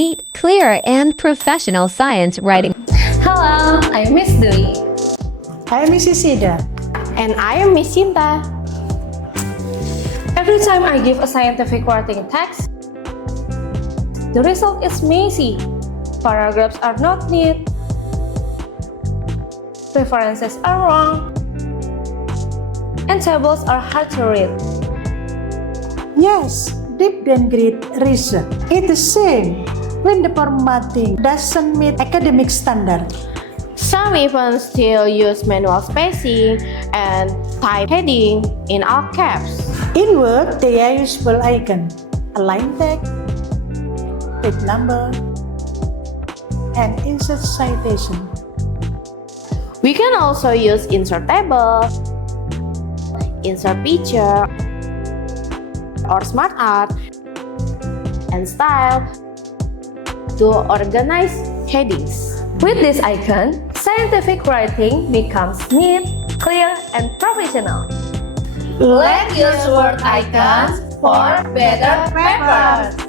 neat, clear, and professional science writing. Hello, I'm Miss Dwi. I am Mrs. Ida. And I am Miss Cinta. Every time I give a scientific writing text, the result is messy. Paragraphs are not neat. References are wrong. And tables are hard to read. Yes, deep and great research. It's the same when the formatting doesn't meet academic standard. Some even still use manual spacing and type heading in all caps. In Word, they are useful icon, align text, page number, and insert citation. We can also use insert table, insert picture, or smart art, and style to organize headings. With this icon, scientific writing becomes neat, clear, and professional. Let's use word icons for better papers.